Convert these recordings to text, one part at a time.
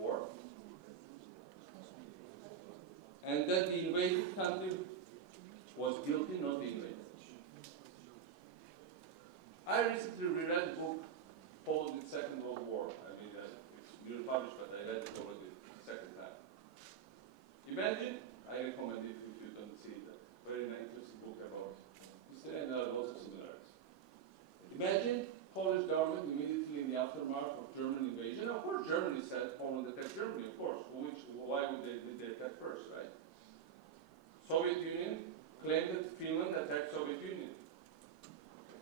war, and that the invaded country was guilty, not the invader. I recently reread a book called The Second World War. I mean, it's newly published, but I read it already the second time. Imagine, I recommend it if you don't see it, very interesting book about history, and there are lots of similarities. Imagine Polish government immediately in the aftermath of German invasion. Of course, Germany said Poland attacked Germany, of course. Why would they attack first, right? Soviet Union claimed that Finland attacked Soviet Union.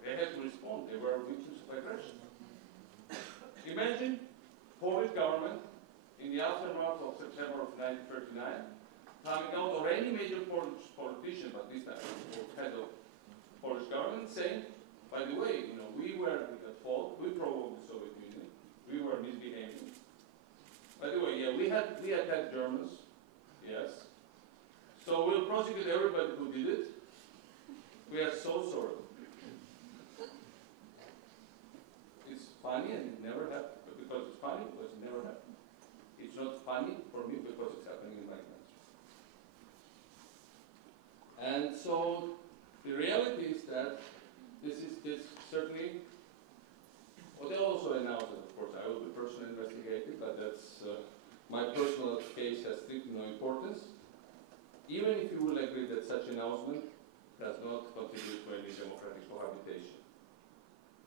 They had to respond. They were victims of aggression. Imagine Polish government in the aftermath of September of 1939 coming out, or any major Polish politician, but this time head of Polish government, saying, by the way, we were at fault. We provoked the Soviet Union. We were misbehaving. By the way, yeah, we attacked Germans. Yes. So we'll prosecute everybody who did it. We are so sorry. It's funny and it never happened. Because it's funny, because it never happened. It's not funny for me because it's happening in my country. And so the reality is that this certainly, well, they also announced that, of course, I will be personally investigated, but that's, my personal case has strictly no importance. Even if you will agree that such announcement does not contribute to any democratic cohabitation.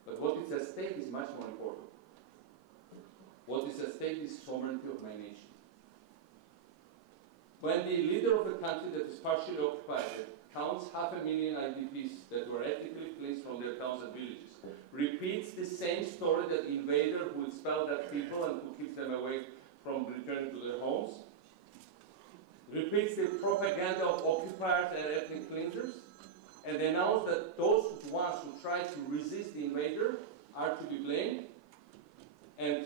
But what is at stake is much more important. What is at stake is sovereignty of my nation. When the leader of a country that is partially occupied counts 500,000 IDPs that were ethnically cleansed from their towns and villages, repeats the same story that the invader who expelled that people and who keeps them away from returning to their homes, repeats the propaganda of occupiers and ethnic cleansers, and announce that those ones who try to resist the invader are to be blamed and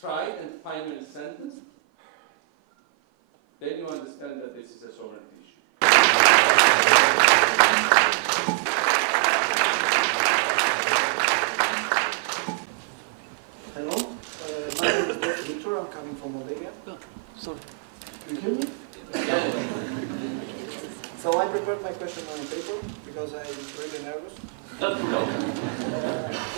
tried and finally sentenced, then you understand that this is a sovereignty issue. Hello, my name is Victor. I'm coming from Moldavia. Oh, sorry. You hear me? Yeah. So I prepared my question on paper because I'm really nervous.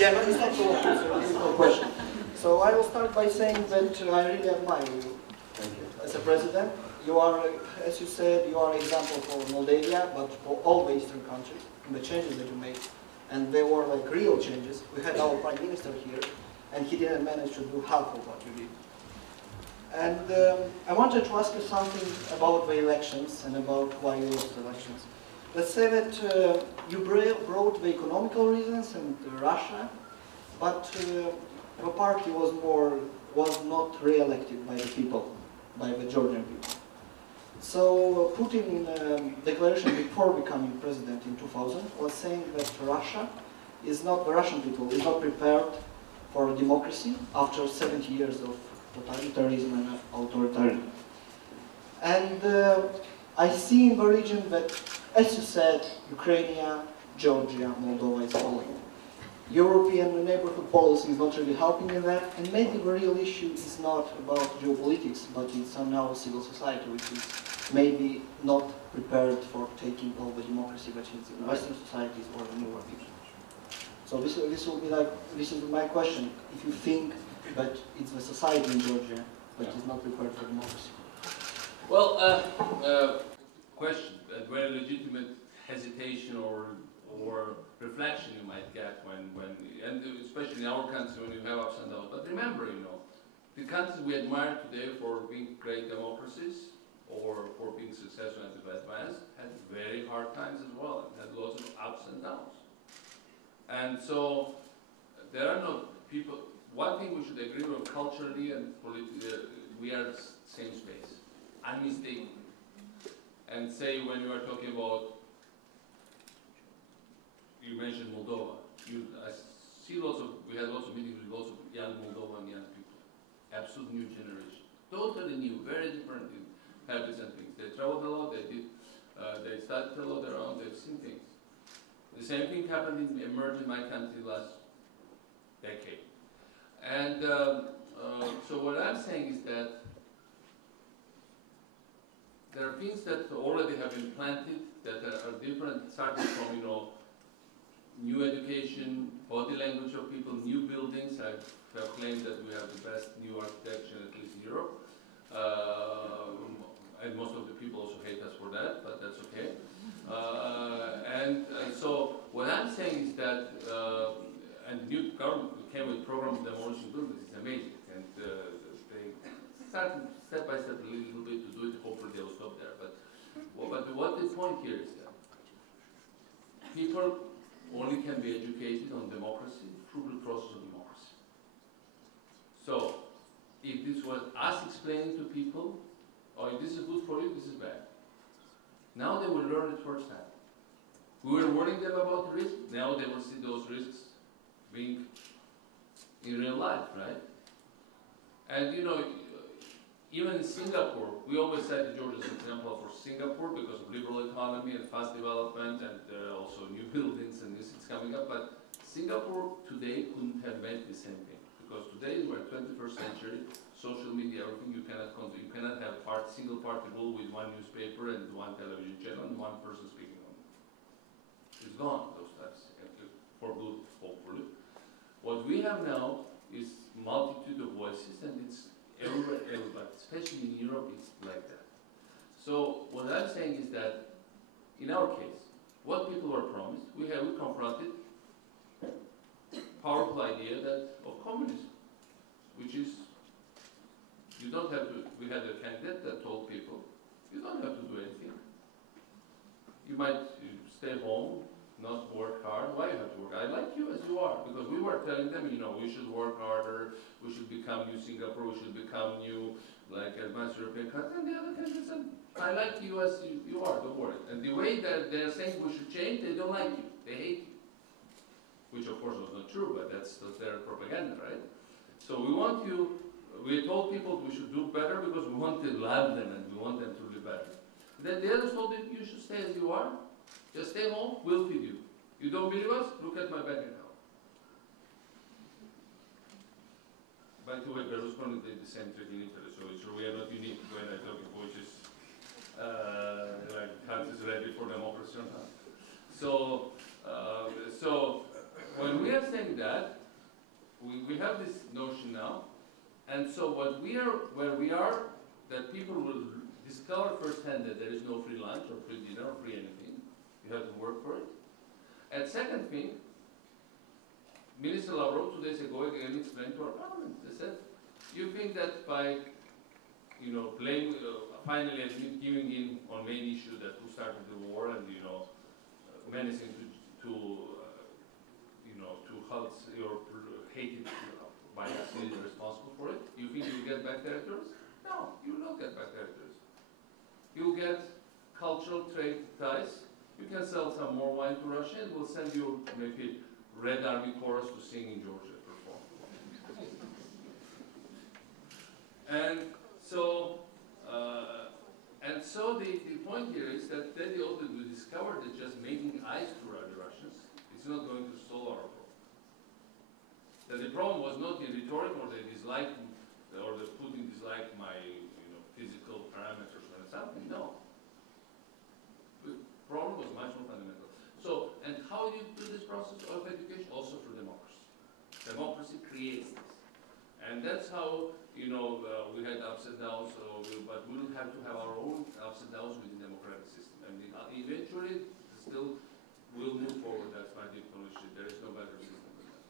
Yeah, no, it's not so long. It's a difficult question. So I will start by saying that I really admire you. Thank you. As a president. You are, as you said, you are an example for Moldavia, but for all the Eastern countries, in the changes that you made. And they were like real changes. We had our Prime Minister here, and he didn't manage to do half of what you did. And I wanted to ask you something about the elections and about why you lost the elections. Let's say that you brought the economical reasons and Russia, but the party was not re-elected by the people, by the Georgian people. So Putin, in a declaration before becoming president in 2000, was saying that Russia is not, the Russian people is not prepared for democracy after 70 years of totalitarianism and authoritarianism. And I see in the region that, as you said, Ukraine, Georgia, Moldova is following. European neighborhood policy is not really helping in that, and maybe the real issue is not about geopolitics, but it's somehow civil society, which is maybe not prepared for taking over democracy that is in Western societies or in Europe. So this will be like, this is my question, if you think that it's the society in Georgia that is not prepared for democracy. Well, question, a very legitimate hesitation or reflection you might get when and especially in our country when you have ups and downs. But remember, the countries we admire today for being great democracies or for being successful and advanced had very hard times as well, and had lots of ups and downs. And so there are no people. One thing we should agree on culturally and politically, we are the same space, unmistakably. And say when you are talking about, you mentioned Moldova. I see we had lots of meetings with lots of young Moldovan young people, absolute new generation, totally new, very different in habits and things. They traveled a lot. They studied a lot around. They've seen things. The same thing happened emerged in my country last decade. And so what I'm saying is that there are things that already have been planted that are different, starting from, new education, body language of people, new buildings. I have claimed that we have the best new architecture, at least in Europe. And most of the people also hate us for that, but that's okay. So what I'm saying is that, and the new government came with programs demolishing buildings. It's amazing, and they started step by step a little bit to do it. Hopefully they will stop there. But what the point here is that people only can be educated on democracy through the process of democracy. So if this was us explaining to people, oh, this is good for you, this is bad. Now they will learn it firsthand. We were warning them about the risk. Now they will see those risks being in real life, right? And even in Singapore, we always cite Georgia as an example for Singapore because of liberal economy and fast development and also new buildings and this is coming up. But Singapore today couldn't have made the same thing because today we're 21st century. Social media, everything you cannot control. You cannot have single party rule with one newspaper and one television channel and one person speaking on it. It's gone, those types, for good, hopefully. What we have now is multitude of voices, and it's everywhere, everybody, especially in Europe, it's like that. So what I'm saying is that, in our case, what people were promised, we confronted powerful idea of communism, which is you don't have to. We had a candidate that told people, you don't have to do anything. You might stay home, not work hard. Why you have to work? I like you as you are, because we were telling them, we should work harder. We should become new Singapore. We should become new, like advanced European countries. And the other countries said, I like you as you are. Don't worry. And the way that they're saying we should change, they don't like you. They hate you. Which of course was not true, but that's their propaganda, right? So we told people we should do better because we want to love them and we want them to live better. Then the others told them, you should stay as you are. Just stay home, we'll feed you. You don't believe us? Look at my bank account. By the way, Berlusconi did the same trick in Italy, so we are not unique when I talk about which is like countries ready for democracy or not. So when we are saying that, we have this notion now. And so where we are, that people will discover firsthand that there is no free lunch or free dinner or free anything. You have to work for it. And second thing, Minister Lavrov 2 days ago again explained to our parliament. They said, you think that by, finally giving in on main issue that who started the war and, menacing to halt your hated by us being responsible for it. You think you'll get back territories? No, you will not get back territories. You'll get cultural trade ties. You can sell some more wine to Russia and we'll send you maybe Red Army chorus to sing in Georgia, perform. And so the point here is that then we discovered that just making eyes to the Russians is not going to solve our problem. That the problem was not the rhetoric or the dislike or the Putin disliked my physical parameters or something. No. The problem was much more fundamental. So, and how do you do this process of education? Also through democracy. Democracy creates this. And that's how, we had ups and downs, but we will have to have our own ups and downs with the democratic system. And eventually, still, we'll move forward. That's my deep conviction. There is no better system than that.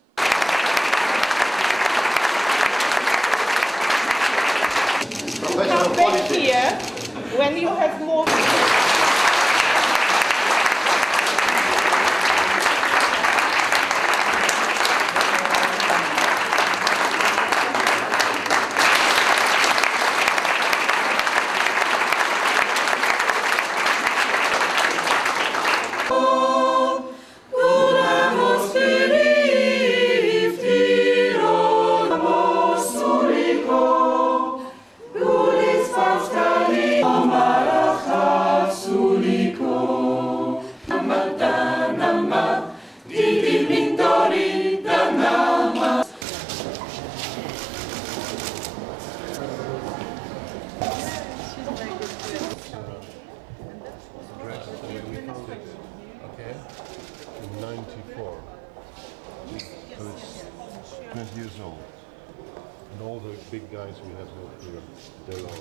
Come back here when you have more. Gulis Faustali, Marachas. big guys we have their own.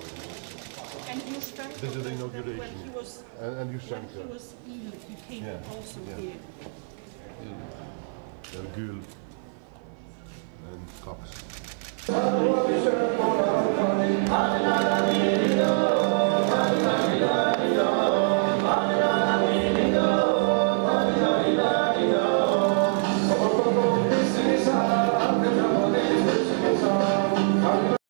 And you strengthened This is the when inauguration. he was, And you when sang he was ill, he came Yeah, also yeah. here. They're gul and kaps.